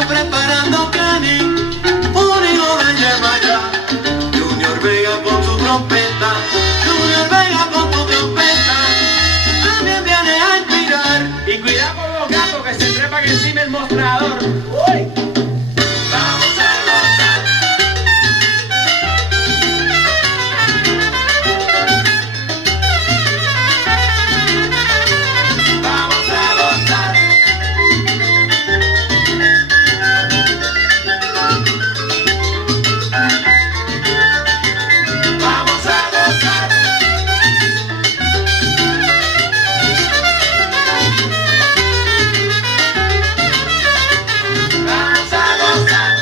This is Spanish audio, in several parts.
está preparando Kenny, un hijo de Yemayá. Junior Vega con su trompeta, Junior Vega con tu trompeta, también viene a inspirar. Y cuidado con los gatos que se trepan encima del mostrador. ¡Uy! Vamos a gozar. Vamos a gozar. Vamos a gozar.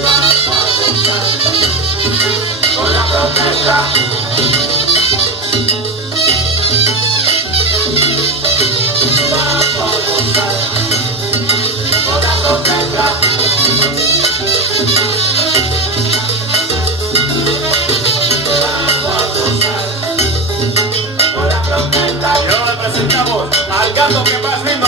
Vamos a gozar. Con la protesta. Vamos a gozar. Con la protesta. Vamos a gozar. Con la protesta. Y ahora presentamos al gato que más lindo